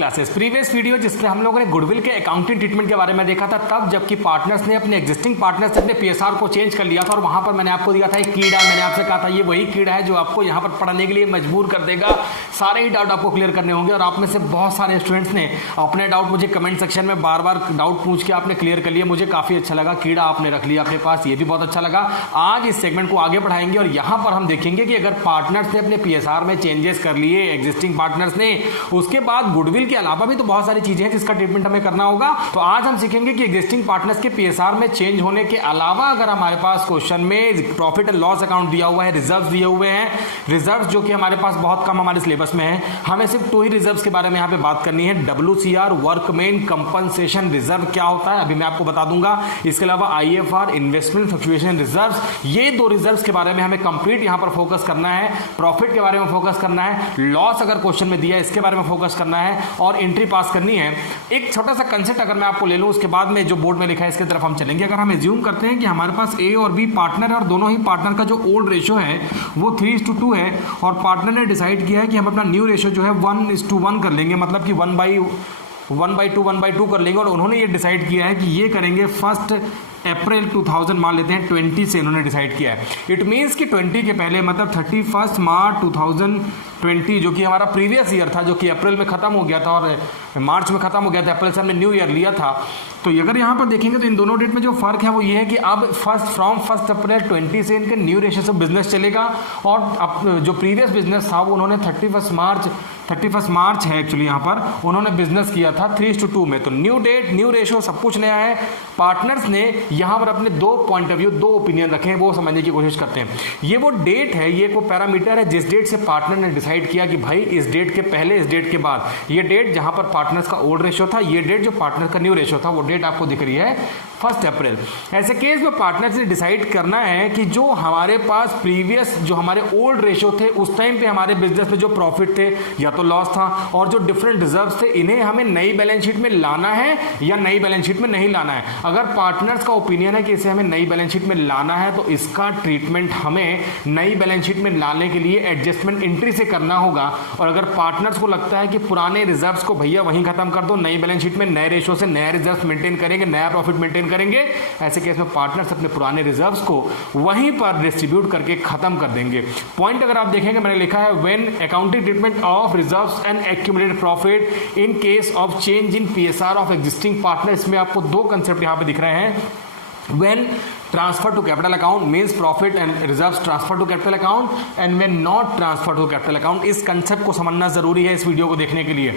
Classes. Previous video जिसमें हम लोगों ने गुडविल के अकाउंटिंग ट्रीटमेंट के बारे में देखा था, तब जबकि पार्टनर्स ने अपने एग्जिस्टिंग पार्टनर्स से अपने पीएसआर को चेंज कर लिया था और वहां पर मैंने आपको दिया था एक कीड़ा। मैंने आपसे कहा था ये वही कीड़ा है जो आपको यहाँ पर पढ़ने के लिए मजबूर कर देगा। सारे ही डाउट आपको क्लियर करने होंगे और आप में से बहुत सारे स्टूडेंट्स ने अपने डाउट मुझे कमेंट सेक्शन में बार बार डाउट पूछ के आपने क्लियर कर लिया। मुझे काफी अच्छा लगा, कीड़ा आपने रख लिया अपने पास, ये भी बहुत अच्छा लगा। आज इस सेगमेंट को आगे बढ़ाएंगे और यहां पर हम देखेंगे कि अगर पार्टनर्स ने अपने पीएसआर में चेंजेस कर लिए एग्जिस्टिंग पार्टनर्स ने, उसके बाद गुडविल के अलावा भी तो बहुत सारी चीजें हैं जिसका ट्रीटमेंट हमें करना होगा। तो आज हम सीखेंगे कि एग्जिस्टिंग पार्टनर्स के पीएसआर में चेंज होने के अलावा अगर हमारे पास क्वेश्चन में प्रॉफिट एंड लॉस अकाउंट दिया हुआ है, रिजर्व दिए हुए हैं, रिजर्व जो कि हमारे पास बहुत कम हमारे सिलेबस में है, हमें सिर्फ 2 ही रिजर्व के बारे में यहां पे बात करनी है। WCR वर्कमैन कंपनसेशन रिजर्व क्या होता है अभी मैं आपको बता दूंगा। इसके अलावा IFR इन्वेस्टमेंट फ्लक्चुएशन रिजर्व, ये 2 रिजर्व्स के बारे में हमें कंप्लीट यहां पर फोकस करना है। प्रॉफिट के बारे में फोकस करना है, लॉस अगर क्वेश्चन में दिया इसके बारे में फोकस करना है और एंट्री पास करनी है। एक छोटा सा कंसेप्ट अगर मैं आपको ले लूं, उसके बाद में जो बोर्ड में लिखा है इसकी तरफ हम चलेंगे। अगर हम एज्यूम करते हैं कि हमारे पास A और B पार्टनर है और दोनों ही पार्टनर का जो ओल्ड रेशियो है वो 3:2 है और पार्टनर ने डिसाइड किया है कि हम अपना न्यू रेशियो जो है 1:1 कर लेंगे, मतलब कि 1/2 कर लेंगे। और उन्होंने ये डिसाइड किया है कि ये करेंगे 1 अप्रैल 2000 मान लेते हैं 20 से इन्होंने डिसाइड किया है। इट मीन्स कि 20 के पहले मतलब 31 मार्च 2020 जो कि हमारा प्रीवियस ईयर था, जो कि अप्रैल में खत्म हो गया था और मार्च में खत्म हो गया था, अप्रैल से हमने न्यू ईयर लिया था। तो अगर यहाँ पर देखेंगे तो इन दोनों डेट में जो फर्क है वो ये है कि अब फ्रॉम 1 अप्रैल 20 से इनके न्यू रेशियो से बिजनेस चलेगा और अब जो प्रीवियस बिजनेस था वो उन्होंने 31 मार्च है एक्चुअली यहाँ पर उन्होंने बिजनेस किया था 3:2 में। तो न्यू डेट, न्यू रेशियो, सब कुछ नया है। पार्टनर्स ने यहाँ पर अपने 2 पॉइंट ऑफ व्यू, 2 ओपिनियन रखे हैं, वो समझने की कोशिश करते हैं। ये वो डेट है, ये को पैरामीटर है जिस डेट से पार्टनर ने डिसाइड किया कि भाई इस डेट के पहले, इस डेट के बाद, ये डेट जहां पर पार्टनर्स का ओल्ड रेशियो था, ये डेट जो पार्टनर का न्यू रेशियो था, वो डेट आपको दिख रही है 1 अप्रैल। ऐसे केस में पार्टनर्स ने डिसाइड करना है कि जो हमारे पास प्रीवियस जो हमारे ओल्ड रेशियो थे उस टाइम पे हमारे बिजनेस में जो प्रॉफिट थे या तो लॉस था और जो डिफरेंट रिजर्व्स थे इन्हें हमें नई बैलेंस शीट में लाना है या नई बैलेंस शीट में नहीं लाना है। अगर पार्टनर्स का ओपिनियन है कि इसे हमें नई बैलेंस शीट में लाना है तो इसका ट्रीटमेंट हमें नई बैलेंस शीट में लाने के लिए एडजस्टमेंट एंट्री से करना होगा। और अगर पार्टनर्स को लगता है कि पुराने रिजर्व्स को भैया वहीं खत्म कर दो, नई बैलेंस शीट में नए रेशियो से नया रिजर्व मेंटेन करेंगे, नया प्रॉफिट मेंटेन करेंगे, ऐसे केस में पार्टनर्स अपने पुराने रिजर्व्स को वहीं पर डिस्ट्रीब्यूट करके खत्म कर देंगे। पॉइंट अगर आप देखेंगे मैंने लिखा है when accounting treatment of reserves and accumulated profit in case of change in PSR of existing partner. इसमें आपको 2 कंसेप्ट यहां पे दिख रहे हैं। When transfer to capital account means profit and reserves transfer to capital account and when not transfer to capital account, इस concept को समझना जरूरी है इस वीडियो को देखने के लिए।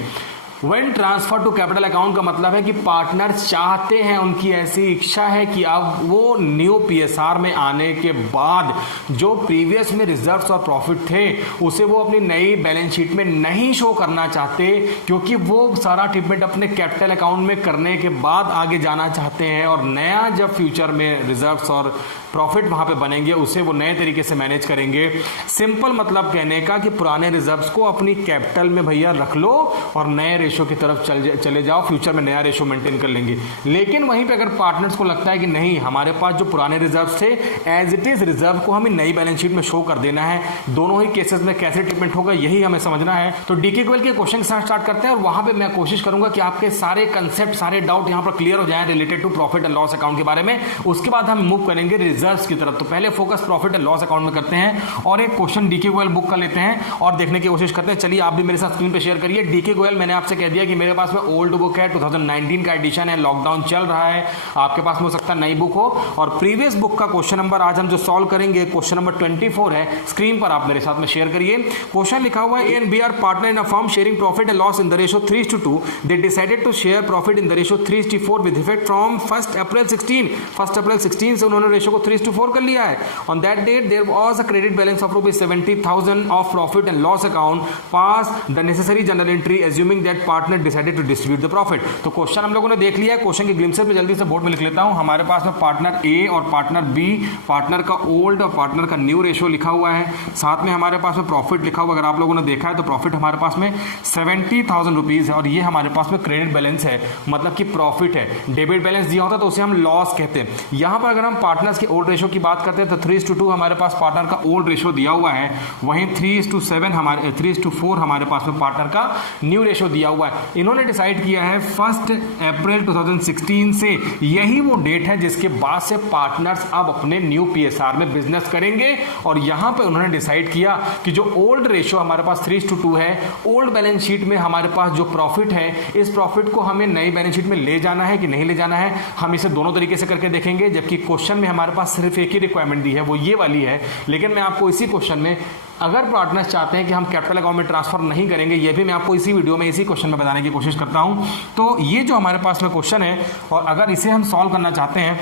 When transfer to capital account का मतलब है कि पार्टनर्स चाहते हैं, उनकी ऐसी इच्छा है कि अब वो न्यू पीएसआर में आने के बाद जो प्रीवियस में रिजर्व्स और प्रॉफिट थे उसे वो अपनी नई बैलेंस शीट में नहीं शो करना चाहते, क्योंकि वो सारा ट्रीटमेंट अपने कैपिटल अकाउंट में करने के बाद आगे जाना चाहते हैं और नया जब फ्यूचर में रिजर्व्स और प्रॉफिट वहां पे बनेंगे उसे वो नए तरीके से मैनेज करेंगे। सिंपल मतलब कहने का कि पुराने रिजर्व्स को अपनी कैपिटल में भैया रख लो और नए रेशियो की तरफ चले जाओ, फ्यूचर में नया रेशियो मेंटेन कर लेंगे। लेकिन वहीं पे अगर पार्टनर्स को लगता है कि नहीं, हमारे पास जो पुराने रिजर्व्स थे एज इट इज रिजर्व को हमें नई बैलेंस शीट में शो कर देना है, दोनों ही केसेस में कैसे ट्रीटमेंट होगा यही हमें समझना है। तो डीके गोयल के क्वेश्चन के साथ स्टार्ट करते हैं और वहां पे मैं कोशिश करूंगा कि आपके सारे कंसेप्ट, सारे डाउट यहां पर क्लियर हो जाए related to profit and loss account के बारे में। उसके बाद हम मूव करेंगे रिजर्व्स की तरफ। तो पहले focus profit and loss account में करते हैं और एक क्वेश्चन डीके गोयल बुक का लेते हैं और देखने की कोशिश करते हैं। चलिए आप भी मेरे साथ स्क्रीन पे शेयर करिए। डीके गोयल, मैंने आपसे कह दिया कि मेरे पास में ओल्ड बुक है, 2019 का एडिशन है, लॉकडाउन चल रहा है, आपके पास में हो सकता है नई बुक हो। और प्रीवियस बुक का क्वेश्चन नंबर आज हम जो सॉल्व करेंगे क्वेश्चन नंबर 24 है, स्क्रीन पर आप मेरे साथ में शेयर करिए। क्वेश्चन लिखा हुआ है A and B are partner in a firm sharing profit and loss in the ratio 3:2। They decided to share profit in the ratio 3:4 with effect from 1 अप्रैल 16। 1 अप्रैल 16 से उन्होंने रेशियो को 3:4 कर लिया है। On that date there was a credit balance of ₹70,000 of profit and loss account. Pass the necessary journal entry assuming that partner decided to distribute the profit. तो question हम लोगों ने देख लिया है। क्वेश्चन की ग्लिम्सेस में जल्दी से बोर्ड में लिख लेता हूं। हमारे पास में पार्टनर ए और पार्टनर बी, पार्टनर का ओल्ड और पार्टनर का न्यू रेशियो लिखा हुआ है, साथ में हमारे पास में प्रॉफिट लिखा हुआ। अगर आप लोगों ने देखा है तो प्रॉफिट हमारे पास में 70,000 रुपीज है और ये हमारे पास में क्रेडिट बैलेंस है, मतलब कि प्रॉफिट है। डेबिट बैलेंस दिया होता तो उसे हम लॉस कहते हैं। यहां पर अगर हम पार्टनर्स के ओल्ड रेशियो की बात करते हैं तो 3:2 हमारे पास पार्टनर का ओल्ड रेशियो दिया हुआ है, वहीं 3:4 हमारे पास में पार्टनर का न्यू रेशियो दिया हुआ है, इन्होंने डिसाइड किया है 1 अप्रैल 2016 से यही वो डेट है जिसके बाद से पार्टनर्स अब अपने न्यू पीएसआर में बिजनेस करेंगे। और यहां पे उन्होंने डिसाइड किया कि जो ओल्ड रेशियो हमारे पास 3:2 है, ओल्ड बैलेंस शीट में हमारे पास जो प्रॉफिट है, इस प्रॉफिट को हमें नई बैलेंस शीट में ले जाना है कि नहीं ले जाना है, हम इसे दोनों तरीके से करके देखेंगे। जबकि क्वेश्चन में हमारे पास सिर्फ एक ही रिक्वायरमेंट दी है, वो ये वाली है। लेकिन मैं आपको इसी क्वेश्चन में, अगर पार्टनर्स चाहते हैं कि हम कैपिटल अकाउंट में ट्रांसफर नहीं करेंगे, ये भी मैं आपको इसी वीडियो में इसी क्वेश्चन में बताने की कोशिश करता हूं। तो ये जो हमारे पास में क्वेश्चन है, और अगर इसे हम सॉल्व करना चाहते हैं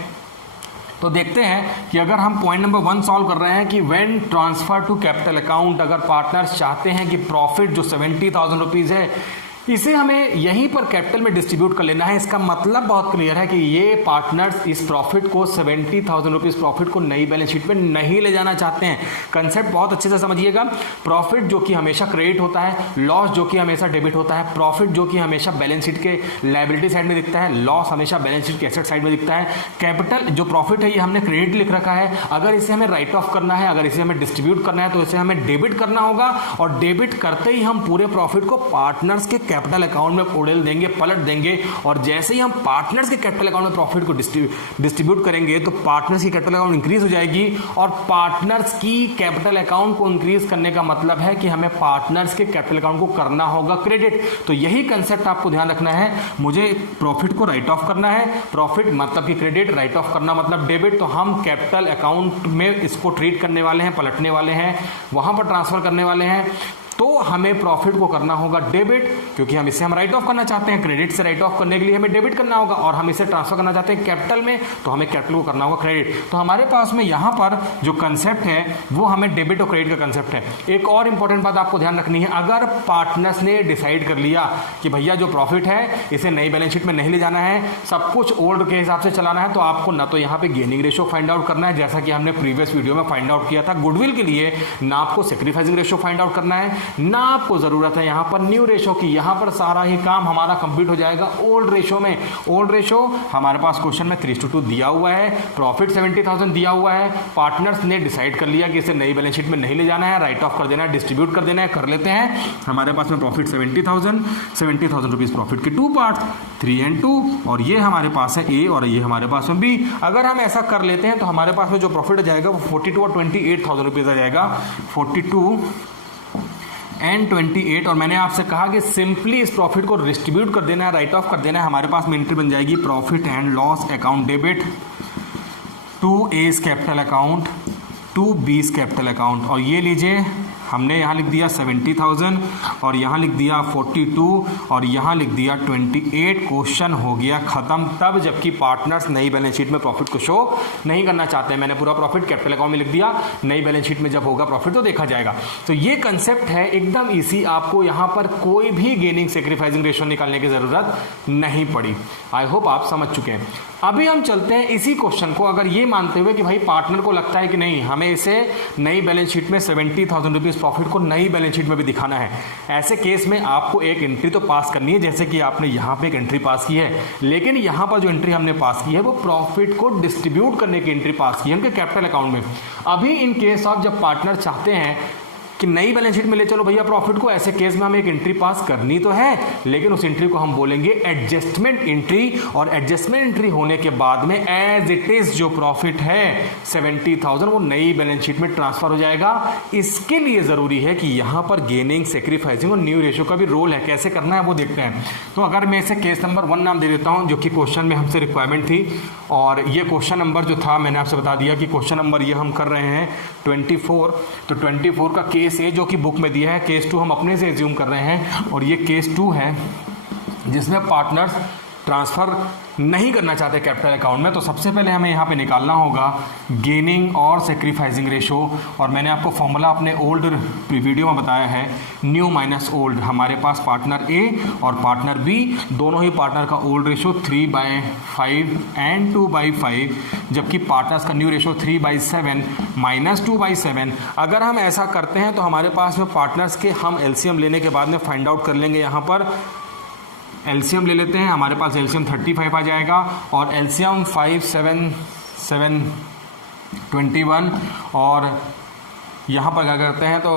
तो देखते हैं कि अगर हम पॉइंट नंबर 1 सॉल्व कर रहे हैं कि when transfer to capital account, अगर पार्टनर्स चाहते हैं कि प्रॉफिट जो 70,000 रुपीज़ है इसे हमें यहीं पर कैपिटल में डिस्ट्रीब्यूट कर लेना है। इसका मतलब बहुत क्लियर है कि ये पार्टनर्स इस प्रॉफिट को 70,000 रुपीज़ प्रॉफिट को नई बैलेंस शीट में नहीं ले जाना चाहते हैं। कंसेप्ट बहुत अच्छे से समझिएगा। प्रॉफिट जो कि हमेशा क्रेडिट होता है, लॉस जो कि हमेशा डेबिट होता है, प्रॉफिट जो कि हमेशा बैलेंस शीट के लायबिलिटी साइड में दिखता है, लॉस हमेशा बैलेंस शीट के एसेट साइड में दिखता है। कैपिटल जो प्रॉफिट है ये हमने क्रेडिट लिख रखा है, अगर इसे हमें राइट ऑफ करना है, अगर इसे हमें डिस्ट्रीब्यूट करना है तो इसे हमें डेबिट करना होगा। और डेबिट करते ही हम पूरे प्रॉफिट को पार्टनर्स के कैपिटल अकाउंट में उड़ेल देंगे, पलट देंगे। और जैसे ही हम पार्टनर्स के कैपिटल अकाउंट में प्रॉफिट को डिस्ट्रीब्यूट करेंगे तो पार्टनर्स की कैपिटल अकाउंट इंक्रीज हो जाएगी। और पार्टनर्स की कैपिटल अकाउंट को इंक्रीज करने का मतलब है कि हमें पार्टनर्स के कैपिटल अकाउंट को करना होगा क्रेडिट। तो यही कंसेप्ट आपको ध्यान रखना है। मुझे प्रॉफिट को राइट ऑफ करना है, प्रॉफिट मतलब कि क्रेडिट, राइट ऑफ करना मतलब डेबिट। तो हम कैपिटल अकाउंट में इसको ट्रीट करने वाले हैं, पलटने वाले हैं, वहां पर ट्रांसफर करने वाले हैं। तो हमें प्रॉफिट को करना होगा डेबिट, क्योंकि हम इसे राइट ऑफ करना चाहते हैं। क्रेडिट से राइट ऑफ करने के लिए हमें डेबिट करना होगा, और हम इसे ट्रांसफर करना चाहते हैं कैपिटल में, तो हमें कैपिटल को करना होगा क्रेडिट। तो हमारे पास में यहाँ पर जो कंसेप्ट है वो हमें डेबिट और क्रेडिट का कंसेप्ट है। एक और इंपॉर्टेंट बात आपको ध्यान रखनी है, अगर पार्टनर्स ने डिसाइड कर लिया कि भैया जो प्रॉफिट है इसे नई बैलेंस शीट में नहीं ले जाना है, सब कुछ ओल्ड के हिसाब से चलाना है, तो आपको ना तो यहाँ पे गेनिंग रेशियो फाइंड आउट करना है, जैसा कि हमने प्रीवियस वीडियो में फाइंड आउट किया था गुडविल के लिए, ना आपको सेक्रीफाइसिंग रेशियो फाइंड आउट करना है, ना आपको जरूरत है यहां पर न्यू रेशो की। यहां पर सारा ही काम हमारा कंप्लीट हो जाएगा ओल्ड रेशो में। ओल्ड रेशो हमारे पास क्वेश्चन में 3:2 दिया हुआ है, प्रॉफिट 70,000 दिया हुआ है, पार्टनर्स ने डिसाइड कर लिया कि इसे नई बैलेंस शीट में नहीं ले जाना है, राइट ऑफ कर देना है, डिस्ट्रीब्यूट कर देना है, कर लेते हैं। हमारे पास में प्रॉफिट 70,000 रुपीज प्रॉफिट के 2 पार्ट्स 3 and 2, और ये हमारे पास है ए और ये हमारे पास में बी। अगर हम ऐसा कर लेते हैं तो हमारे पास में जो प्रॉफिट आ जाएगा वो 42 और 28,000 रुपीज आ जाएगा, 42 and 28। और मैंने आपसे कहा कि सिंपली इस प्रॉफिट को डिस्ट्रीब्यूट कर देना है, राइट ऑफ कर देना है। हमारे पास में एंट्री बन जाएगी profit and loss account debit to A's capital account to B's capital account. और ये लीजिए हमने यहाँ लिख दिया 70,000 और यहाँ लिख दिया 42 और यहाँ लिख दिया 28। क्वेश्चन हो गया खत्म तब जबकि पार्टनर्स नई बैलेंस शीट में प्रॉफिट को शो नहीं करना चाहते हैं। मैंने पूरा प्रॉफिट कैपिटल अकाउंट में लिख दिया, नई बैलेंस शीट में जब होगा प्रॉफिट तो देखा जाएगा। तो ये कंसेप्ट है एकदम ईजी, आपको यहाँ पर कोई भी गेनिंग सेक्रीफाइसिंग रेशियो निकालने की जरूरत नहीं पड़ी। आई होप आप समझ चुके हैं। अभी हम चलते हैं इसी क्वेश्चन को, अगर ये मानते हुए कि भाई पार्टनर को लगता है कि नहीं हमें इसे नई बैलेंस शीट में 70,000 रुपीज प्रॉफिट को नई बैलेंस शीट में भी दिखाना है, ऐसे केस में आपको एक एंट्री तो पास करनी है, जैसे कि आपने यहाँ पे एक एंट्री पास की है। लेकिन यहाँ पर जो एंट्री हमने पास की है वो प्रॉफिट को डिस्ट्रीब्यूट करने की एंट्री पास की है उनके कैपिटल अकाउंट में। अभी इन केस ऑफ जब पार्टनर चाहते हैं कि नई बैलेंस शीट में ले चलो भैया प्रॉफिट को, ऐसे केस में हमें एक एंट्री पास करनी तो है, लेकिन उस एंट्री को हम बोलेंगे एडजस्टमेंट एंट्री। और एडजस्टमेंट एंट्री होने के बाद में एज इट इज जो प्रॉफिट है 70,000 वो नई बैलेंस शीट में ट्रांसफर हो जाएगा। इसके लिए जरूरी है कि यहाँ पर गेनिंग सेक्रीफाइसिंग और न्यू रेशियो का भी रोल है। कैसे करना है वो देखते हैं। तो अगर मैं इसे केस नंबर 1 नाम दे देता हूँ, जो कि क्वेश्चन में हमसे रिक्वायरमेंट थी, और ये क्वेश्चन नंबर जो था मैंने आपसे बता दिया कि क्वेश्चन नंबर ये हम कर रहे हैं 24। तो 24 का केस ए जो कि बुक में दिया है, केस 2 हम अपने से एज्यूम कर रहे हैं, और ये केस 2 है जिसमें पार्टनर्स ट्रांसफर नहीं करना चाहते कैपिटल अकाउंट में। तो सबसे पहले हमें यहाँ पे निकालना होगा गेनिंग और सेक्रीफाइसिंग रेशो, और मैंने आपको फॉर्मूला अपने ओल्ड वीडियो में बताया है, न्यू माइनस ओल्ड। हमारे पास पार्टनर ए और पार्टनर बी दोनों ही पार्टनर का ओल्ड रेशो 3/5 एंड 2/5, जबकि पार्टनर्स का न्यू रेशो 3/7 माइनस 2/7। अगर हम ऐसा करते हैं तो हमारे पास में पार्टनर्स के हम एलसीएम लेने के बाद में फाइंड आउट कर लेंगे। यहाँ पर एलसीएम ले लेते हैं, हमारे पास एलसीएम 35 आ जाएगा, और एलसीएम 5 7 7 21, और यहाँ पर क्या करते हैं तो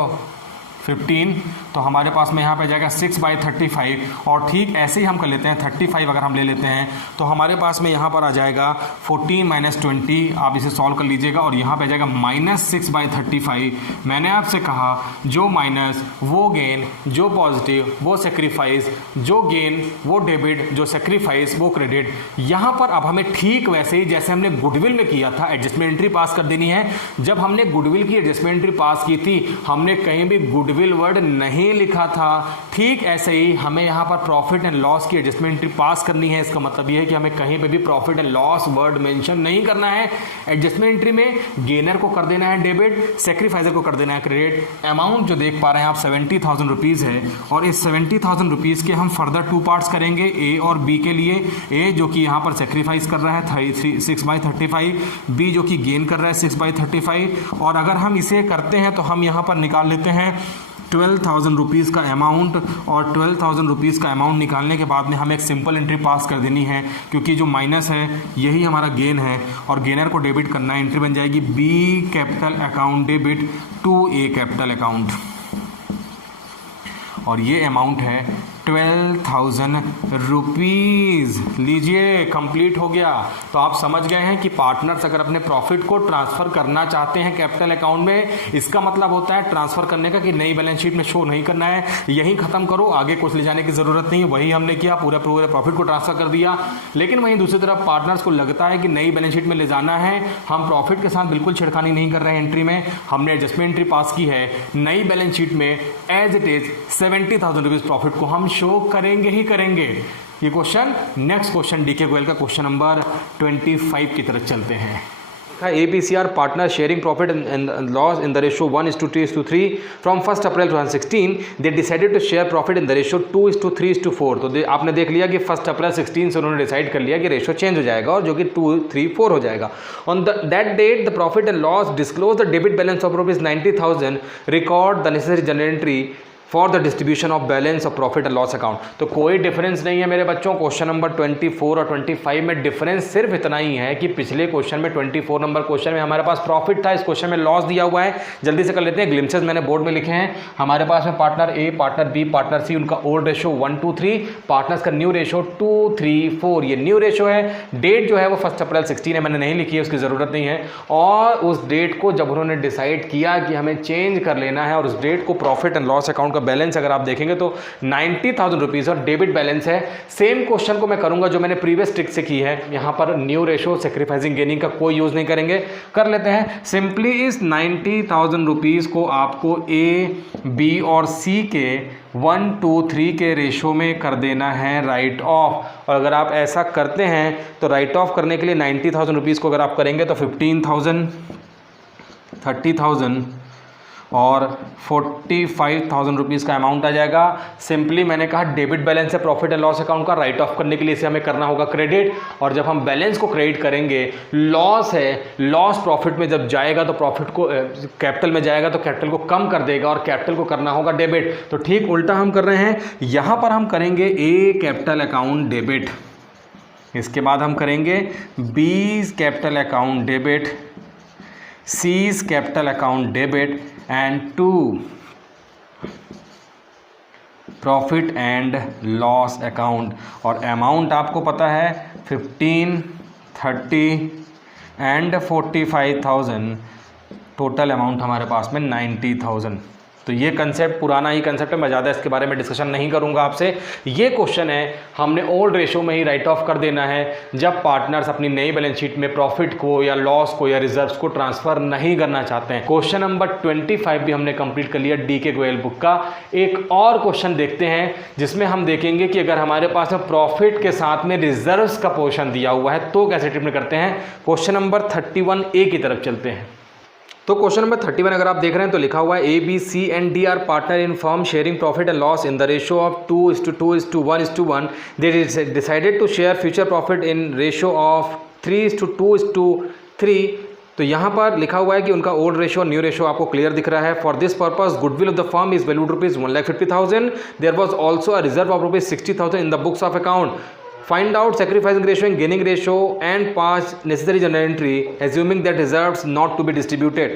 15, तो हमारे पास में यहाँ पे जाएगा 6/35 और ठीक ऐसे ही हम कर लेते हैं 35 अगर हम ले लेते हैं तो हमारे पास में यहाँ पर आ जाएगा 14 - 20, आप इसे सॉल्व कर लीजिएगा और यहाँ पे जाएगा -6/35। मैंने आपसे कहा जो माइनस वो गेन, जो पॉजिटिव वो सेक्रीफाइस, जो गेन वो डेबिट, जो सेक्रीफाइस वो क्रेडिट। यहाँ पर अब हमें ठीक वैसे ही जैसे हमने गुडविल में किया था एडजस्टमेंट एंट्री पास कर देनी है। जब हमने गुडविल की एडजस्टमेंट एंट्री पास की थी हमने कहीं भी गुडविल वर्ड नहीं लिखा था, ठीक ऐसे ही हमें यहाँ पर प्रॉफिट एंड लॉस की एडजस्टमेंट एंट्री पास करनी है। इसका मतलब यह है कि हमें कहीं पे भी profit and loss word mention नहीं करना है। एडजस्टमेंट एंट्री में गेनर को कर देना है डेबिट, सेक्रीफाइजर को कर देना है क्रेडिट। अमाउंट जो देख पा रहे हैं आप 70,000 रुपीज़ है और इस 70,000 रुपीज़ के हम फर्दर 2 पार्ट्स करेंगे ए और बी के लिए। ए जो कि यहाँ पर सेक्रीफाइस कर रहा है 6/35, बी जो कि गेन कर रहा है 6/35। और अगर हम इसे करते हैं तो हम यहाँ पर निकाल लेते हैं 12,000 रुपीज़ का अमाउंट और 12,000 रुपीज़ का अमाउंट निकालने के बाद में हमें एक सिंपल एंट्री पास कर देनी है क्योंकि जो माइनस है यही हमारा गेन है और गेनर को डेबिट करना है। एंट्री बन जाएगी B capital account debit to A capital account और ये अमाउंट है 12,000 रुपीज़। लीजिए कंप्लीट हो गया। तो आप समझ गए हैं कि पार्टनर्स अगर अपने प्रॉफिट को ट्रांसफ़र करना चाहते हैं कैपिटल अकाउंट में, इसका मतलब होता है ट्रांसफ़र करने का कि नई बैलेंस शीट में शो नहीं करना है, यही ख़त्म करो, आगे कुछ ले जाने की ज़रूरत नहीं है। वही हमने किया, पूरे प्रॉफिट को ट्रांसफ़र कर दिया। लेकिन वहीं दूसरी तरफ पार्टनर्स को लगता है कि नई बैलेंस शीट में ले जाना है, हम प्रॉफिट के साथ बिल्कुल छेड़खानी नहीं कर रहे हैं एंट्री में, हमने एडजस्टमेंट एंट्री पास की है। नई बैलेंस शीट में as it is 70,000 rupees profit को हम शो करेंगे ही करेंगे। ये question, next question DK Goyal का क्वेश्चन नंबर 25 की तरफ चलते हैं। ABCR partners sharing profit and loss in the ratio 1:3:3 from 1st April 2016 they decided to share profit in the ratio 2:3:4। तो आपने देख लिया कि 1 अप्रैल 16 से उन्होंने डिसाइड कर लिया कि रेशियो चेंज हो जाएगा और जो कि 2:3:4 हो जाएगा। On that date the profit and loss disclose the debit balance of ₹90,000, record the necessary journal entry for the distribution of balance of profit and loss account. तो कोई डिफरेंस नहीं है मेरे बच्चों। क्वेश्चन नंबर 24 और 25 में डिफरेंस सिर्फ इतना ही है कि पिछले क्वेश्चन में 24 नंबर क्वेश्चन में हमारे पास प्रॉफिट था, इस क्वेश्चन में लॉस दिया हुआ है। जल्दी से कर लेते हैं, ग्लिम्सेस मैंने बोर्ड में लिखे हैं। हमारे पास में पार्टनर ए, पार्टनर बी, पार्टनर सी, उनका ओल्ड रेशो 1:3, पार्टनर्स का न्यू रेशो 2:3:4। ये न्यू रेशो है। डेट जो है वो 1 अप्रैल 16 है, मैंने नहीं लिखी है, उसकी ज़रूरत नहीं है। और उस डेट को जब उन्होंने डिसाइड किया कि हमें चेंज कर लेना है और उस डेट को प्रॉफिट एंड लॉस अकाउंट का बैलेंस अगर आप देखेंगे तो 90,000 रुपीज़ और डेबिट बैलेंस है। सेम क्वेश्चन को मैं करूंगा जो मैंने प्रीवियस ट्रिक से की है। यहां पर न्यू रेशो, सेक्रीफाइसिंग गेनिंग का कोई यूज नहीं करेंगे। कर लेते हैं सिंपली इस 90,000 रुपीज़ को आपको ए, बी और सी के 1, 2, 3 के रेशो में कर देना है राइट ऑफ। और अगर आप ऐसा करते हैं तो राइट ऑफ करने के लिए 90,000 रुपीज़ को अगर आप करेंगे तो 15,000, 30,000 और 45,000 रुपीज़ का अमाउंट आ जाएगा। सिंपली मैंने कहा डेबिट बैलेंस है प्रॉफिट एंड लॉस अकाउंट का, राइट ऑफ करने के लिए इसे हमें करना होगा क्रेडिट। और जब हम बैलेंस को क्रेडिट करेंगे, लॉस है, लॉस प्रॉफिट में जब जाएगा तो प्रॉफिट को कैपिटल में जाएगा तो कैपिटल को कम कर देगा और कैपिटल को करना होगा डेबिट। तो ठीक उल्टा हम कर रहे हैं। यहाँ पर हम करेंगे ए कैपिटल अकाउंट डेबिट, इसके बाद हम करेंगे B capital account debit, C's capital account debit and 2 profit and loss account. और अमाउंट आपको पता है 15, 30 एंड 45,000। टोटल अमाउंट हमारे पास में 90,000। तो ये कंसेप्ट पुराना ही कंसेप्ट है, मैं ज़्यादा इसके बारे में डिस्कशन नहीं करूंगा आपसे। ये क्वेश्चन है, हमने ओल्ड रेशो में ही राइट ऑफ कर देना है जब पार्टनर्स अपनी नई बैलेंस शीट में प्रॉफिट को या लॉस को या रिजर्व्स को ट्रांसफर नहीं करना चाहते हैं। क्वेश्चन नंबर 25 भी हमने कंप्लीट कर लिया डीके गोयल बुक का। एक और क्वेश्चन देखते हैं जिसमें हम देखेंगे कि अगर हमारे पास में प्रॉफिट के साथ में रिजर्व्स का पोर्शन दिया हुआ है तो कैसे ट्रीटमेंट करते हैं। क्वेश्चन नंबर 31A की तरफ चलते हैं। तो क्वेश्चन नंबर 31 अगर आप देख रहे हैं तो लिखा हुआ है A, B, C and D are partner in firm sharing profit and loss in the ratio of 2:2:1:1। They decided to share future profit in ratio of 3:2:3। तो यहाँ पर लिखा हुआ है कि उनका ओल्ड रेशियो और न्यू रेशियो आपको क्लियर दिख रहा है। For this purpose goodwill of the firm is valued ₹1,50,000। There was also a reserve of ₹60,000 in the books of account. Find out sacrificing ratio and gaining ratio and pass necessary journal entry assuming that reserves not to be distributed।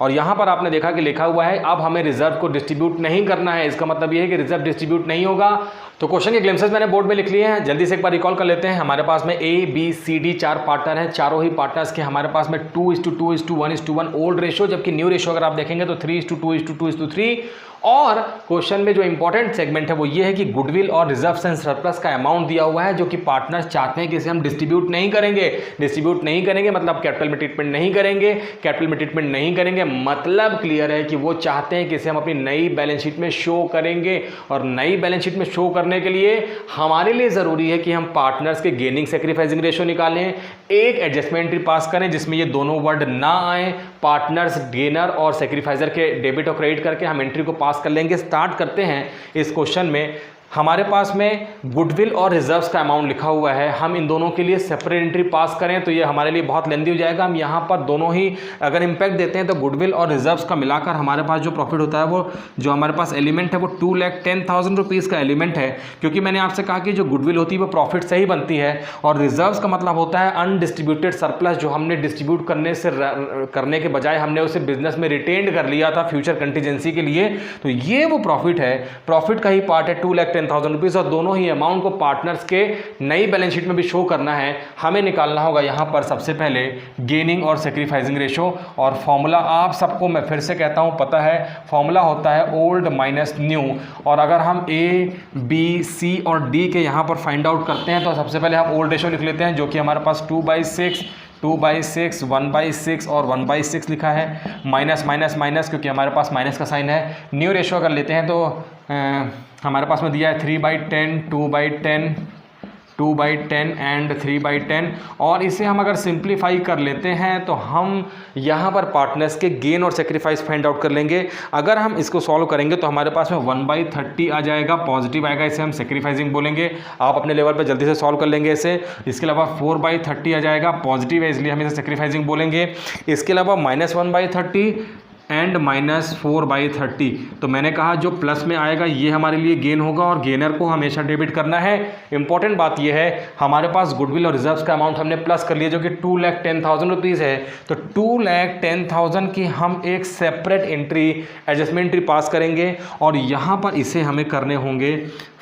और यहाँ पर आपने देखा कि लिखा हुआ है अब हमें रिजर्व को डिस्ट्रीब्यूट नहीं करना है। इसका मतलब ये है कि रिजर्व डिस्ट्रीब्यूट नहीं होगा। तो क्वेश्चन के ग्लिम्सेस मैंने बोर्ड में लिख लिए हैं, जल्दी से एक बार रिकॉल कर लेते हैं। हमारे पास में A B C D 4 partner हैं, चारों ही पार्टनर्स के हमारे पास में 2:2:1:1 ओल्ड रेशो, जबकि न्यू रेशो अगर आप देखेंगे तो 3:2:2:3। और क्वेश्चन में जो इंपॉर्टेंट सेगमेंट है वो ये है कि गुडविल और रिजर्व्स एंड सरप्लस का अमाउंट दिया हुआ है जो कि पार्टनर्स चाहते हैं कि इसे हम डिस्ट्रीब्यूट नहीं करेंगे। डिस्ट्रीब्यूट नहीं करेंगे मतलब कैपिटल में ट्रीटमेंट नहीं करेंगे। कैपिटल में ट्रीटमेंट नहीं करेंगे मतलब क्लियर है कि वो चाहते हैं कि इसे हम अपनी नई बैलेंस शीट में शो करेंगे। और नई बैलेंस शीट में शो करने के लिए हमारे लिए ज़रूरी है कि हम पार्टनर्स के गेनिंग सेक्रीफाइसिंग रेशो निकालें, एक एडजस्टमेंट एंट्री पास करें जिसमें ये दोनों वर्ड ना आए। पार्टनर्स गेनर और सेक्रीफाइजर के डेबिट और क्रेडिट करके हम एंट्री को पास कर लेंगे। स्टार्ट करते हैं इस क्वेश्चन में। हमारे पास में गुडविल और रिजर्व्स का अमाउंट लिखा हुआ है, हम इन दोनों के लिए सेपरेट एंट्री पास करें तो ये हमारे लिए बहुत लेंदी हो जाएगा। हम यहाँ पर दोनों ही अगर इम्पैक्ट देते हैं तो गुडविल और रिजर्व्स का मिलाकर हमारे पास जो प्रॉफिट होता है वो जो हमारे पास एलिमेंट है वो 2,10,000 रुपीज़ का एलिमेंट है। क्योंकि मैंने आपसे कहा कि जो गुडविल होती है वो प्रॉफिट से ही बनती है और रिजर्व्स का मतलब होता है अनडिस्ट्रीब्यूटेड सरप्लस, जो हमने डिस्ट्रीब्यूट करने के बजाय हमने उसे बिजनेस में रिटेन्ड कर लिया था फ्यूचर कंटीजेंसी के लिए। तो ये वो प्रॉफिट है, प्रॉफिट का ही पार्ट है 2,10,000 रुपीज़। और दोनों ही अमाउंट को पार्टनर्स के नई बैलेंस शीट में भी शो करना है। हमें निकालना होगा यहाँ पर सबसे पहले गेनिंग और सेक्रीफाइसिंग रेशो। और फॉर्मूला आप सबको मैं फिर से कहता हूँ पता है, फॉर्मूला होता है ओल्ड माइनस न्यू। और अगर हम ए बी सी और डी के यहाँ पर फाइंड आउट करते हैं तो सबसे पहले हम ओल्ड रेशो लिख लेते हैं जो कि हमारे पास 2/6, 2/6, 1/6 और 1/6 लिखा है। माइनस माइनस माइनस क्योंकि हमारे पास माइनस का साइन है। न्यू रेशो अगर लेते हैं तो हमारे पास में दिया है 3/10, 2/10, 2/10 एंड 3/10। और इसे हम अगर सिंप्लीफाई कर लेते हैं तो हम यहाँ पर पार्टनर्स के गेन और सेक्रीफाइस फाइंड आउट कर लेंगे। अगर हम इसको सॉल्व करेंगे तो हमारे पास में 1/30 आ जाएगा, पॉजिटिव आएगा, इसे हम सेक्रीफाइसिंग बोलेंगे। आप अपने लेवल पर जल्दी से सॉल्व कर लेंगे इसे। इसके अलावा 4/30 आ जाएगा, पॉजिटिव है इसलिए हम इसे सेक्रीफाइसिंग बोलेंगे। इसके अलावा -1/30 एंड -4/30। तो मैंने कहा जो प्लस में आएगा ये हमारे लिए गेन होगा और गेनर को हमेशा डेबिट करना है। इंपॉर्टेंट बात ये है हमारे पास गुडविल और रिजर्व्स का अमाउंट हमने प्लस कर लिया जो कि 2,10,000 रुपीज़ है। तो 2,10,000 की हम एक सेपरेट एंट्री एडजस्टमेंट एंट्री पास करेंगे और यहाँ पर इसे हमें करने होंगे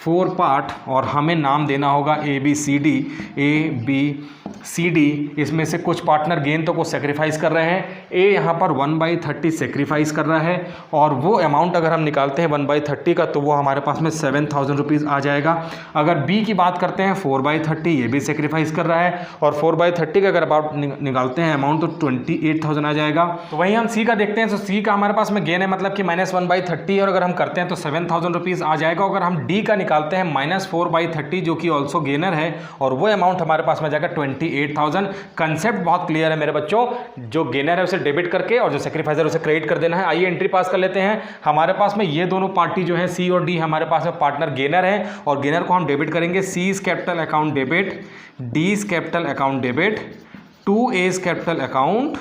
4 पार्ट और हमें नाम देना होगा ABCD, ABCD। इसमें से कुछ पार्टनर गेन तो को सेक्रीफाइस कर रहे हैं। ए यहाँ पर 1/30 सेक्रीफाइस कर रहा है और वो अमाउंट अगर हम निकालते हैं 1/30 का तो वो हमारे पास में 7,000 रुपीज़ आ जाएगा। अगर बी की बात करते हैं 4/30, ये भी सेक्रीफाइस कर रहा है और 4/30 का अगर आप निकालते हैं अमाउंट तो 28,000 आ जाएगा। तो वहीं हम सी का देखते हैं। तो सी का हमारे पास में गेन है मतलब कि -1/30 और अगर हम करते हैं तो 7,000 रुपीज़ आ जाएगा। अगर हम डी का निकालते हैं -4/30 जो कि ऑल्सो गेनर है और वो अमाउंट हमारे पास में जाएगा 28,000। कंसेप्ट बहुत क्लियर है मेरे बच्चों, जो गेनर है उसे डेबिट करके और जो सेक्रीफाइजर उसे क्रेडिट कर देना है। आइए एंट्री पास कर लेते हैं। हमारे पास में ये दोनों पार्टी जो है सी और डी हमारे पास में पार्टनर गेनर है और गेनर को हम डेबिट करेंगे। C is capital account debit, D is capital account debit, 2 is capital account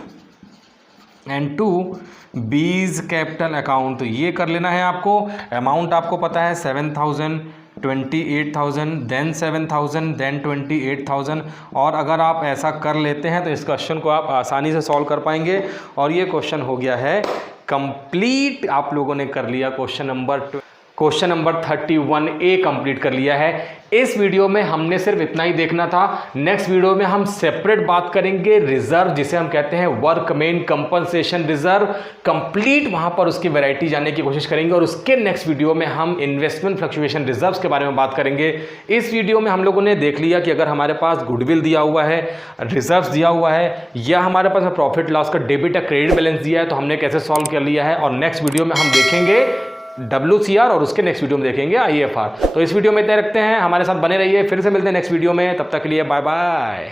and 2 B's capital account. तो ये कर लेना है आपको। अमाउंट आपको पता है 7,000, 28,000, देन 7,000, देन 28,000। और अगर आप ऐसा कर लेते हैं तो इस क्वेश्चन को आप आसानी से सॉल्व कर पाएंगे और ये क्वेश्चन हो गया है कंप्लीट। आप लोगों ने कर लिया क्वेश्चन नंबर 31A कंप्लीट कर लिया है। इस वीडियो में हमने सिर्फ इतना ही देखना था। नेक्स्ट वीडियो में हम सेपरेट बात करेंगे रिजर्व, जिसे हम कहते हैं वर्कमैन कंपनसेशन रिजर्व। कंप्लीट वहां पर उसकी वैरायटी जानने की कोशिश करेंगे और उसके नेक्स्ट वीडियो में हम इन्वेस्टमेंट फ्लक्चुएशन रिजर्व्स के बारे में बात करेंगे। इस वीडियो में हम लोगों ने देख लिया कि अगर हमारे पास गुडविल दिया हुआ है, रिजर्व्स दिया हुआ है या हमारे पास प्रॉफिट लॉस का डेबिट या क्रेडिट बैलेंस दिया है तो हमने कैसे सॉल्व कर लिया है। और नेक्स्ट वीडियो में हम देखेंगे WCR और उसके नेक्स्ट वीडियो में देखेंगे IFR। तो इस वीडियो में इतना रखते हैं, हमारे साथ बने रहिए। फिर से मिलते हैं नेक्स्ट वीडियो में, तब तक के लिए बाय बाय।